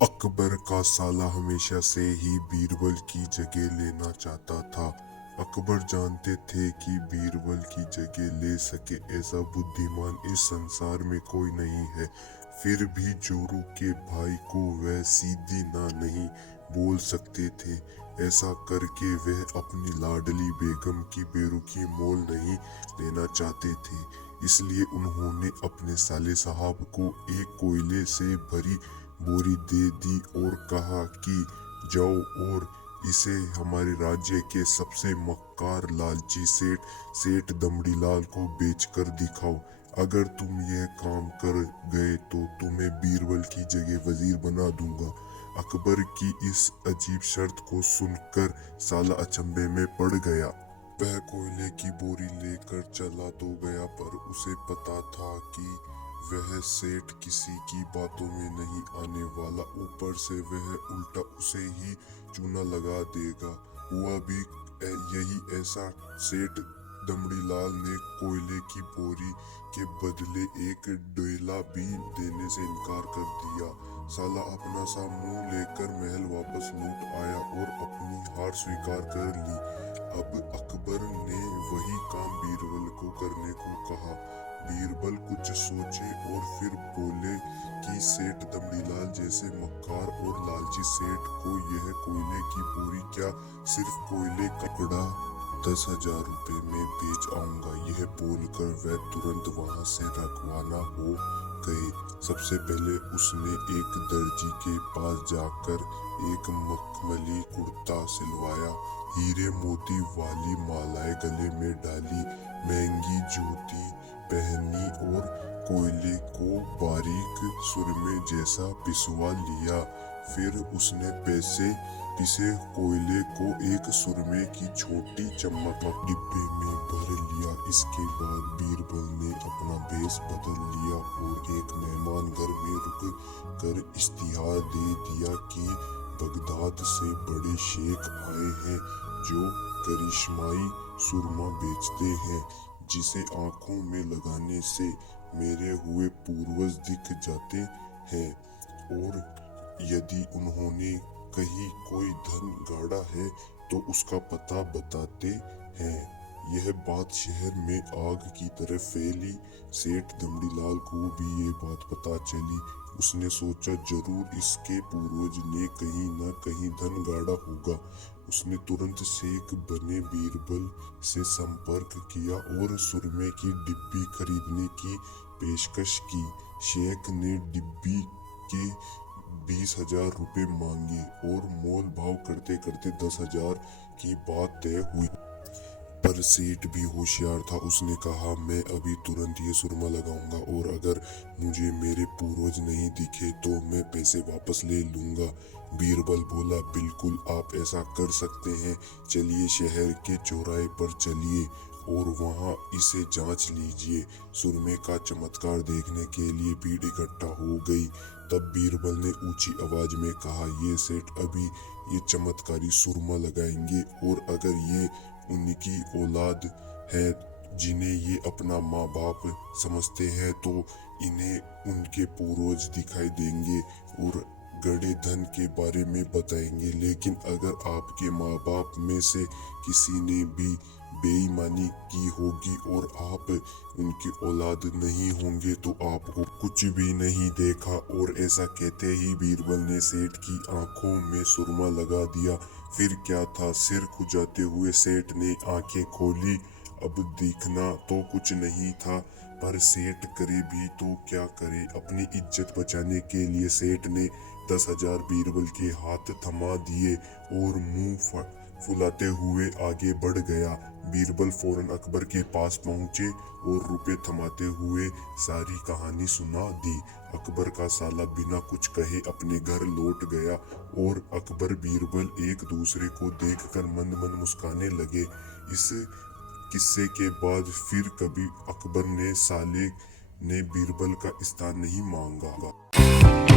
अकबर का साला हमेशा से ही बीरबल की जगह लेना चाहता था। अकबर जानते थे कि बीरबल की जगह ले सके ऐसा बुद्धिमान इस संसार में कोई नहीं है। फिर भी जोरू के भाई को वह सीधी ना नहीं बोल सकते थे। ऐसा करके वह अपनी लाडली बेगम की बेरुखी मोल नहीं लेना चाहते थे। इसलिए उन्होंने अपने साले साहब को एक कोयले से भरी बोरी दे दी और कहा कि जाओ और इसे हमारे राज्य के सबसे मक्कार लालची सेठ दमड़ीलाल को बेचकर दिखाओ। अगर तुम यह काम कर गए तो तुम्हें बीरबल की जगह वजीर बना दूंगा। अकबर की इस अजीब शर्त को सुनकर साला अचंभे में पड़ गया। वह कोयले की बोरी लेकर चला तो गया, पर उसे पता था कि वह सेठ किसी की बातों में नहीं आने वाला। ऊपर से वह उल्टा उसे ही चूना लगा देगा। हुआ भी यही ऐसा। सेठ दमड़ीलाल ने कोयले की बोरी के बदले एक डेला भी देने से इनकार कर दिया। साला अपना सा मुंह लेकर महल वापस लौट आया और अपनी हार स्वीकार कर ली। अब अकबर ने वही काम बीरबल को करने को कहा। बीरबल कुछ सोचे और फिर बोले कि सेठ दमड़ीलाल जैसे मक्कार और लालची सेठ को यह कोयले की बोरी क्या सिर्फ कोयले का टुकड़ा 10,000 रुपए में बेच आऊंगा। यह बोलकर वह तुरंत वहां से रवाना हो गए। सबसे पहले उसने एक दर्जी के पास जाकर एक मखमली कुर्ता सिलवाया, हीरे मोती वाली मालाएं गले में डाली, महंगी जूती पहनी और कोयले को बारीक सुरमे जैसा पिसवा लिया। फिर उसने पिसे कोयले को एक सुरमे की छोटी चमकदार डिब्बे में भर लिया। इसके बाद बीरबल ने अपना भेष बदल लिया और एक मेहमान घर में रुक कर इश्तिहार दे दिया कि बगदाद से बड़े शेख आए हैं जो करिश्माई सुरमा बेचते हैं, जिसे आंखों में लगाने से मेरे हुए पूर्वज दिख जाते हैं, और यदि उन्होंने कहीं कोई धन गाड़ा है तो उसका पता बताते हैं। यह बात शहर में आग की तरह फैली। सेठ दमड़ीलाल को भी ये बात पता चली। उसने सोचा जरूर इसके पूर्वज ने कहीं न कहीं धन गाड़ा होगा। उसने तुरंत शेख बने बीरबल से संपर्क किया और सुरमे की डिब्बी खरीदने की पेशकश की। शेख ने डिब्बी के 20,000 रुपए मांगे और मोल भाव करते करते 10,000 की बात तय हुई। पर सेठ भी होशियार था। उसने कहा मैं अभी तुरंत ये सुरमा लगाऊंगा और अगर मुझे मेरे पूर्वज नहीं दिखे तो मैं पैसे वापस ले लूंगा। बीरबल बोला बिल्कुल आप ऐसा कर सकते हैं। चलिए शहर के चौराहे पर चलिए और वहां इसे जांच लीजिए। सुरमे का चमत्कार देखने के लिए भीड़ इकट्ठा हो गई। तब बीरबल ने ऊंची आवाज में कहा ये सेठ अभी ये चमत्कारी सुरमा लगाएंगे और अगर ये उनकी औलाद है जिन्हें ये अपना माँ बाप समझते हैं तो इन्हें उनके पूर्वज दिखाई देंगे और गड़े धन के बारे में बताएंगे। लेकिन अगर आपके माँ बाप में से किसी ने भी बेईमानी की होगी और आप उनकी औलाद नहीं होंगे तो आपको कुछ भी नहीं देखा। और ऐसा कहते ही बीरबल ने सेठ की आंखों में सुरमा लगा दिया। फिर क्या था, सिर खुजाते हुए सेठ ने आंखें खोली। अब दिखना तो कुछ नहीं था, पर सेठ करे भी तो क्या करे। अपनी इज्जत बचाने के लिए सेठ ने 10,000 बीरबल के हाथ थमा दिए और मुंह फुलाते हुए आगे बढ़ गया। बीरबल फौरन अकबर के पास पहुंचे और रुपए थमाते हुए सारी कहानी सुना दी। अकबर का साला बिना कुछ कहे अपने घर लौट गया और अकबर बीरबल एक दूसरे को देखकर मंद मंद मुस्कुराने लगे। इस किस्से के बाद फिर कभी अकबर ने साले ने बीरबल का स्थान नहीं मांगा।